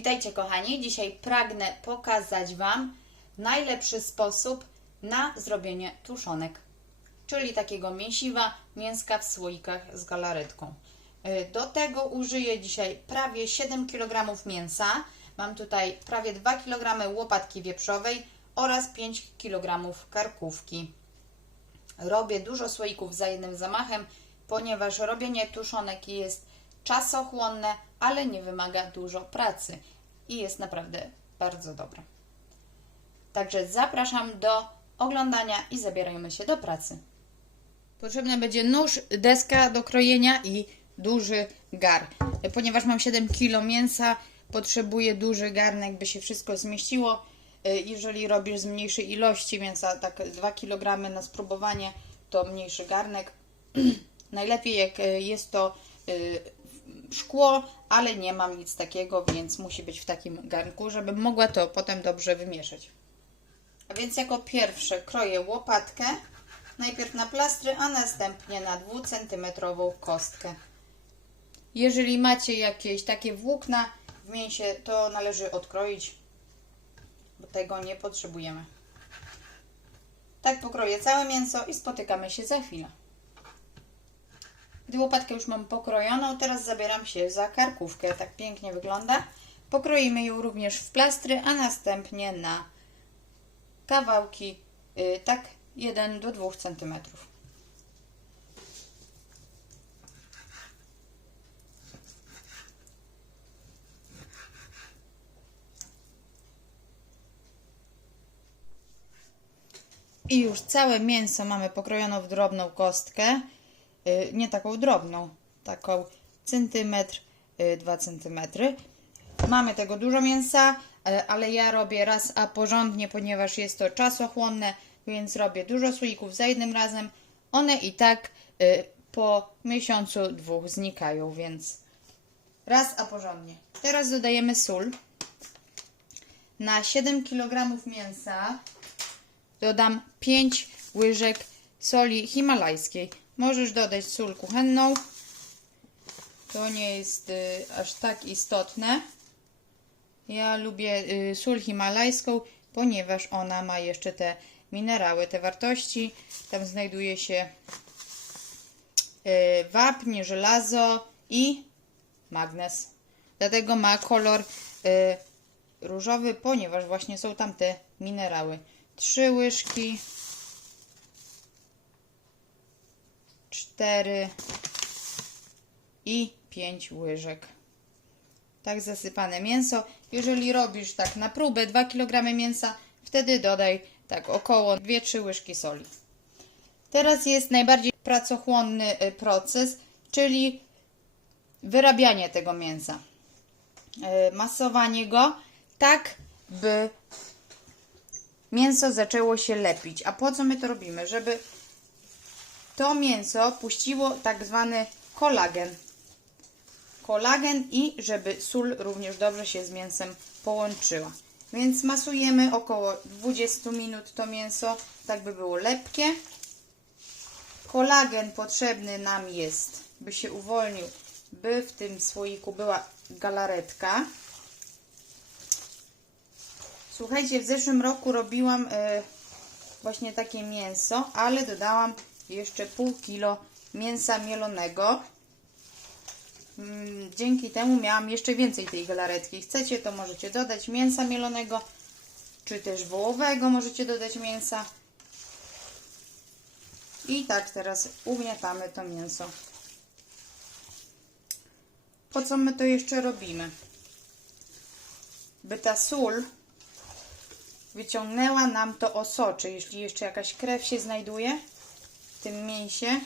Witajcie kochani, dzisiaj pragnę pokazać Wam najlepszy sposób na zrobienie tuszonek, czyli takiego mięsiwa, mięska w słoikach z galaretką. Do tego użyję dzisiaj prawie 7 kg mięsa, mam tutaj prawie 2 kg łopatki wieprzowej oraz 5 kg karkówki. Robię dużo słoików za jednym zamachem, ponieważ robienie tuszonek jest czasochłonne, ale nie wymaga dużo pracy i jest naprawdę bardzo dobre. Także zapraszam do oglądania i zabierajmy się do pracy. Potrzebny będzie nóż, deska do krojenia i duży gar. Ponieważ mam 7 kg mięsa, potrzebuję duży garnek, by się wszystko zmieściło. Jeżeli robisz z mniejszej ilości mięsa, tak 2 kg na spróbowanie, to mniejszy garnek. Najlepiej jak jest to szkło, ale nie mam nic takiego, więc musi być w takim garnku, żebym mogła to potem dobrze wymieszać. A więc jako pierwsze kroję łopatkę, najpierw na plastry, a następnie na 2 cm kostkę. Jeżeli macie jakieś takie włókna w mięsie, to należy odkroić, bo tego nie potrzebujemy. Tak pokroję całe mięso i spotykamy się za chwilę. Gdy łopatkę już mam pokrojoną, teraz zabieram się za karkówkę. Tak pięknie wygląda. Pokroimy ją również w plastry, a następnie na kawałki, tak 1 do 2 cm. I już całe mięso mamy pokrojoną w drobną kostkę. Nie taką drobną, taką centymetr, 2 cm. Mamy tego dużo mięsa, ale ja robię raz a porządnie, ponieważ jest to czasochłonne, więc robię dużo słoików za jednym razem. One i tak po miesiącu, 2 znikają, więc raz a porządnie. Teraz dodajemy sól. Na 7 kg mięsa dodam 5 łyżek soli himalajskiej. Możesz dodać sól kuchenną. To nie jest aż tak istotne. Ja lubię sól himalajską, ponieważ ona ma jeszcze te minerały, te wartości. Tam znajduje się wapń, żelazo i magnez. Dlatego ma kolor różowy, ponieważ właśnie są tam te minerały. 3 łyżki. 4 i 5 łyżek. Tak zasypane mięso. Jeżeli robisz tak na próbę 2 kg mięsa, wtedy dodaj tak około 2-3 łyżki soli. Teraz jest najbardziej pracochłonny proces, czyli wyrabianie tego mięsa. Masowanie go tak, by mięso zaczęło się lepić. A po co my to robimy? Żeby to mięso puściło tak zwany kolagen. Kolagen i żeby sól również dobrze się z mięsem połączyła. Więc masujemy około 20 minut to mięso, tak by było lepkie. Kolagen potrzebny nam jest, by się uwolnił, by w tym słoiku była galaretka. Słuchajcie, w zeszłym roku robiłam właśnie takie mięso, ale dodałam jeszcze pół kilo mięsa mielonego. Dzięki temu miałam jeszcze więcej tej galaretki. Chcecie, to możecie dodać mięsa mielonego, czy też wołowego możecie dodać mięsa. I tak teraz ugniatamy to mięso. Po co my to jeszcze robimy? By ta sól wyciągnęła nam to osocze. Jeśli jeszcze jakaś krew się znajduje w tym mięsie,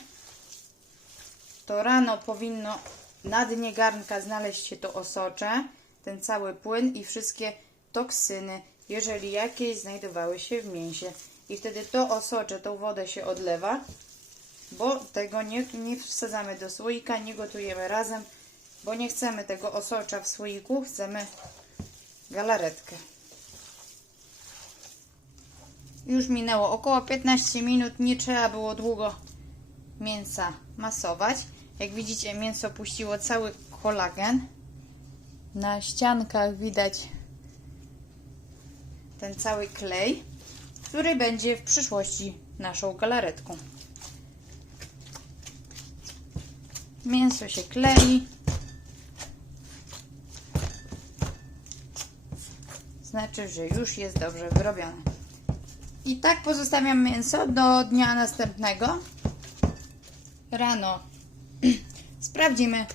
to rano powinno na dnie garnka znaleźć się to osocze, ten cały płyn i wszystkie toksyny, jeżeli jakieś znajdowały się w mięsie. I wtedy to osocze, tą wodę się odlewa, bo tego nie wsadzamy do słoika, nie gotujemy razem, bo nie chcemy tego osocza w słoiku, chcemy galaretkę. Już minęło około 15 minut, nie trzeba było długo mięsa masować. Jak widzicie, mięso puściło cały kolagen. Na ściankach widać ten cały klej, który będzie w przyszłości naszą galaretką. Mięso się klei. Znaczy, że już jest dobrze wyrobione. I tak pozostawiam mięso do dnia następnego. Rano sprawdzimy,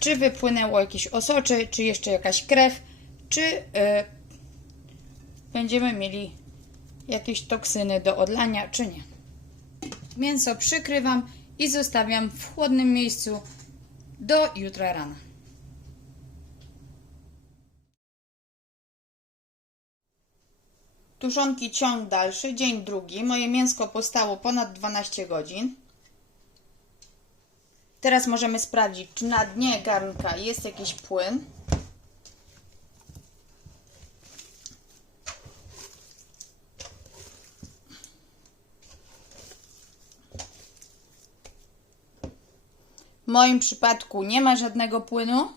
czy wypłynęło jakieś osocze, czy jeszcze jakaś krew, czy będziemy mieli jakieś toksyny do odlania, czy nie. Mięso przykrywam i zostawiam w chłodnym miejscu do jutra rana. Tuszonki ciąg dalszy, dzień drugi. Moje mięsko postało ponad 12 godzin. Teraz możemy sprawdzić, czy na dnie garnka jest jakiś płyn. W moim przypadku nie ma żadnego płynu.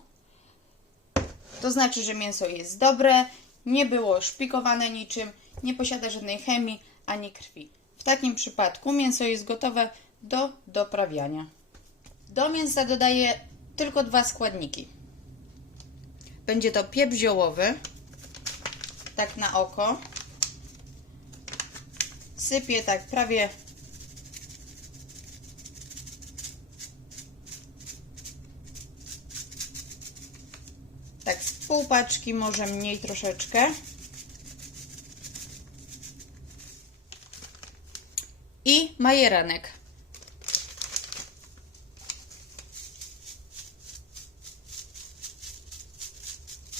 To znaczy, że mięso jest dobre, nie było szpikowane niczym, nie posiada żadnej chemii ani krwi. W takim przypadku mięso jest gotowe do doprawiania. Do mięsa dodaję tylko 2 składniki. Będzie to pieprz ziołowy, tak na oko. Sypię tak prawie tak z pół paczki, może mniej troszeczkę. I majeranek.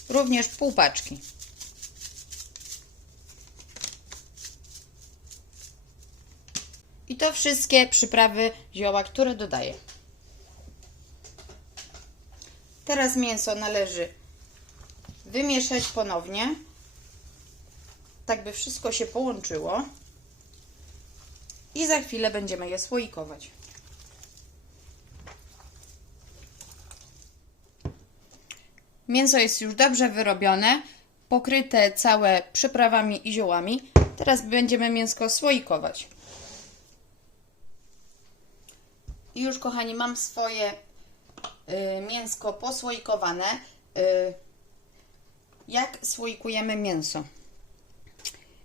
Również pół paczki. I to wszystkie przyprawy, zioła, które dodaję. Teraz mięso należy wymieszać ponownie, tak by wszystko się połączyło. I za chwilę będziemy je słoikować. Mięso jest już dobrze wyrobione, pokryte całe przyprawami i ziołami. Teraz będziemy mięsko słoikować. I już, kochani, mam swoje mięsko posłoikowane. Jak słoikujemy mięso?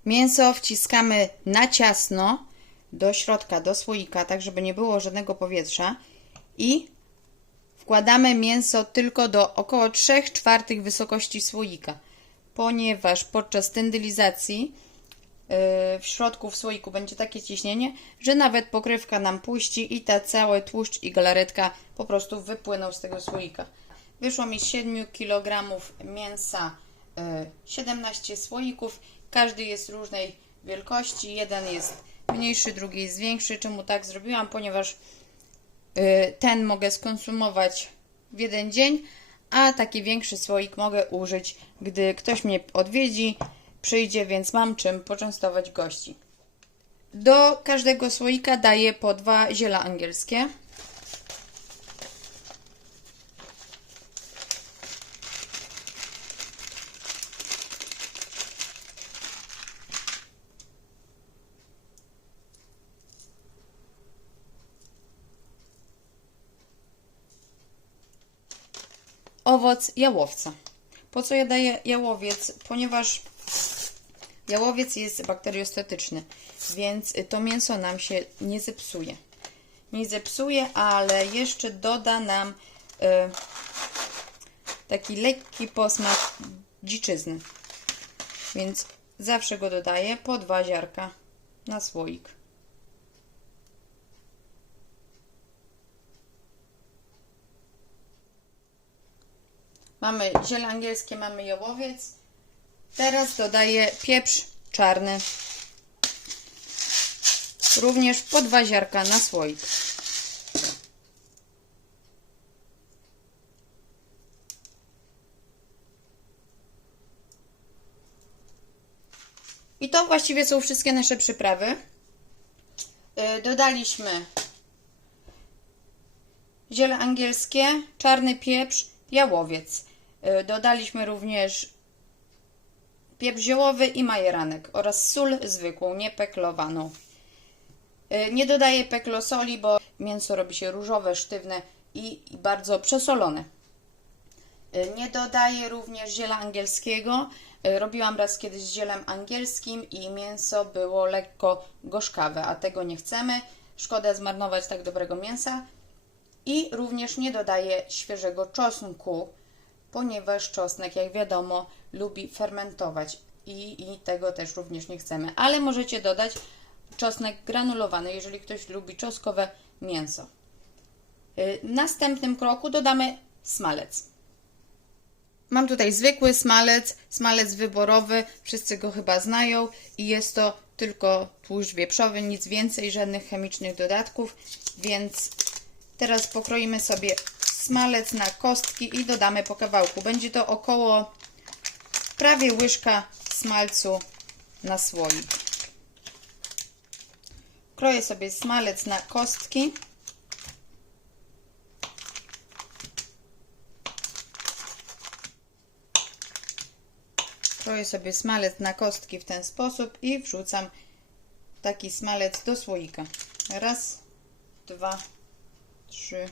Mięso wciskamy na ciasno do środka, do słoika, tak żeby nie było żadnego powietrza i wkładamy mięso tylko do około 3/4 wysokości słoika, ponieważ podczas tyndylizacji w środku w słoiku będzie takie ciśnienie, że nawet pokrywka nam puści i ta cały tłuszcz i galaretka po prostu wypłyną z tego słoika. Wyszło mi z 7 kg mięsa 17 słoików. Każdy jest różnej wielkości. Jeden jest mniejszy, drugi jest większy. Czemu tak zrobiłam? Ponieważ ten mogę skonsumować w jeden dzień, a taki większy słoik mogę użyć, gdy ktoś mnie odwiedzi, przyjdzie, więc mam czym poczęstować gości. Do każdego słoika daję po 2 ziela angielskie. Owoc jałowca. Po co ja daję jałowiec? Ponieważ jałowiec jest bakteriostatyczny, więc to mięso nam się nie zepsuje. Nie zepsuje, ale jeszcze doda nam taki lekki posmak dziczyzny. Więc zawsze go dodaję po 2 ziarka na słoik. Mamy ziele angielskie, mamy jałowiec. Teraz dodaję pieprz czarny. Również po 2 ziarka na słoik. I to właściwie są wszystkie nasze przyprawy. Dodaliśmy ziele angielskie, czarny pieprz, jałowiec. Dodaliśmy również pieprz ziołowy i majeranek oraz sól zwykłą, niepeklowaną. Nie dodaję peklosoli, bo mięso robi się różowe, sztywne i bardzo przesolone. Nie dodaję również ziela angielskiego. Robiłam raz kiedyś z zielem angielskim i mięso było lekko gorzkawe, a tego nie chcemy. Szkoda zmarnować tak dobrego mięsa. I również nie dodaję świeżego czosnku, ponieważ czosnek, jak wiadomo, lubi fermentować i tego też również nie chcemy. Ale możecie dodać czosnek granulowany, jeżeli ktoś lubi czosnkowe mięso. W następnym kroku dodamy smalec. Mam tutaj zwykły smalec, smalec wyborowy, wszyscy go chyba znają i jest to tylko tłuszcz wieprzowy, nic więcej, żadnych chemicznych dodatków, więc teraz pokroimy sobie smalec na kostki i dodamy po kawałku. Będzie to około prawie łyżka smalcu na słoik. Kroję sobie smalec na kostki. Kroję sobie smalec na kostki w ten sposób i wrzucam taki smalec do słoika. Raz, dwa, trzy.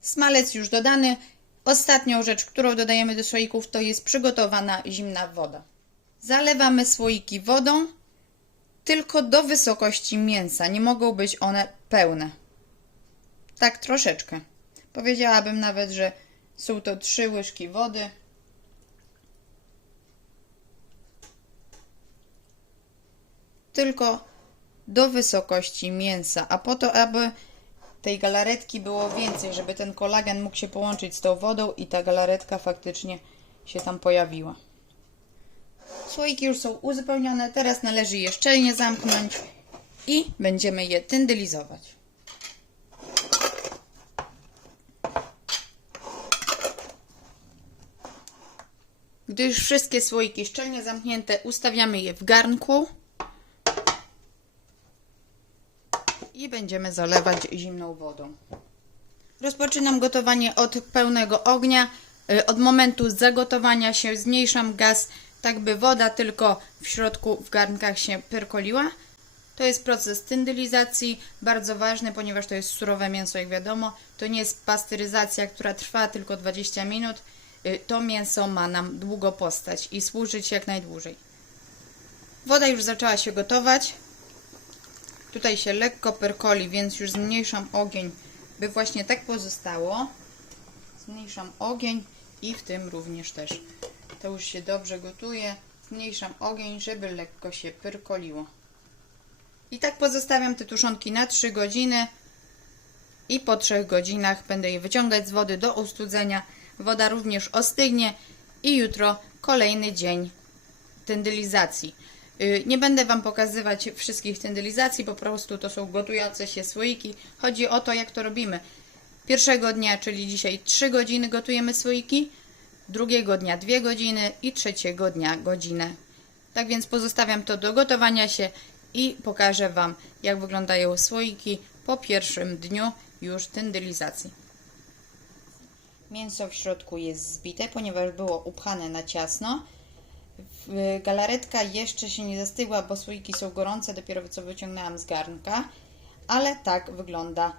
Smalec już dodany. Ostatnią rzecz, którą dodajemy do słoików, to jest przygotowana zimna woda. Zalewamy słoiki wodą tylko do wysokości mięsa. Nie mogą być one pełne. Tak troszeczkę. Powiedziałabym nawet, że są to 3 łyżki wody. Tylko do wysokości mięsa. A po to, aby tej galaretki było więcej, żeby ten kolagen mógł się połączyć z tą wodą i ta galaretka faktycznie się tam pojawiła. Słoiki już są uzupełnione. Teraz należy je szczelnie zamknąć i będziemy je tyndylizować. Gdy już wszystkie słoiki szczelnie zamknięte, ustawiamy je w garnku i będziemy zalewać zimną wodą. Rozpoczynam gotowanie od pełnego ognia. Od momentu zagotowania się zmniejszam gaz, tak by woda tylko w środku w garnkach się perkoliła. To jest proces tyndylizacji, bardzo ważny, ponieważ to jest surowe mięso, jak wiadomo. To nie jest pasteryzacja, która trwa tylko 20 minut. To mięso ma nam długo postać i służyć jak najdłużej. Woda już zaczęła się gotować. Tutaj się lekko perkoli, więc już zmniejszam ogień, by właśnie tak pozostało. Zmniejszam ogień i w tym również też. To już się dobrze gotuje. Zmniejszam ogień, żeby lekko się perkoliło. I tak pozostawiam te tuszonki na 3 godziny i po 3 godzinach będę je wyciągać z wody do ostudzenia. Woda również ostygnie i jutro kolejny dzień tyndylizacji. Nie będę Wam pokazywać wszystkich tyndylizacji, po prostu to są gotujące się słoiki. Chodzi o to, jak to robimy. Pierwszego dnia, czyli dzisiaj 3 godziny gotujemy słoiki, drugiego dnia 2 godziny i trzeciego dnia godzinę. Tak więc pozostawiam to do gotowania się i pokażę Wam, jak wyglądają słoiki po pierwszym dniu już tyndylizacji. Mięso w środku jest zbite, ponieważ było upchane na ciasno. Galaretka jeszcze się nie zastygła, bo słoiki są gorące, dopiero co wyciągnęłam z garnka. Ale tak wygląda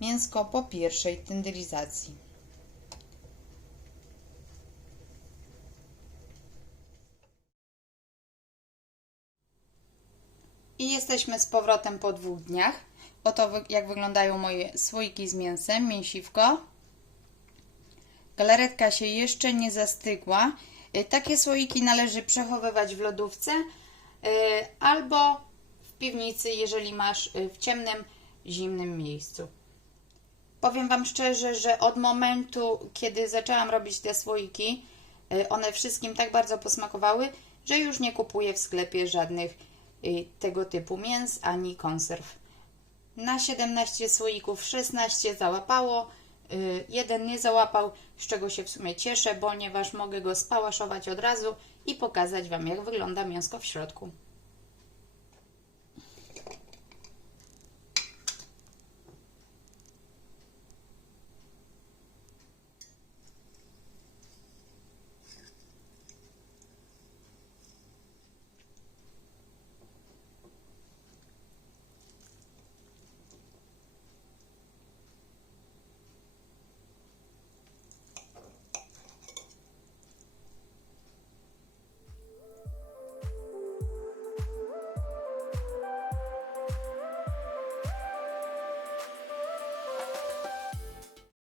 mięsko po pierwszej tyndylizacji. I jesteśmy z powrotem po 2 dniach. Oto jak wyglądają moje słoiki z mięsem, mięsiwko. Galaretka się jeszcze nie zastygła. Takie słoiki należy przechowywać w lodówce albo w piwnicy, jeżeli masz w ciemnym, zimnym miejscu. Powiem Wam szczerze, że od momentu, kiedy zaczęłam robić te słoiki, one wszystkim tak bardzo posmakowały, że już nie kupuję w sklepie żadnych tego typu mięs ani konserw. Na 17 słoików 16 załapało, 1 nie załapał, z czego się w sumie cieszę, ponieważ mogę go spałaszować od razu i pokazać Wam, jak wygląda mięsko w środku.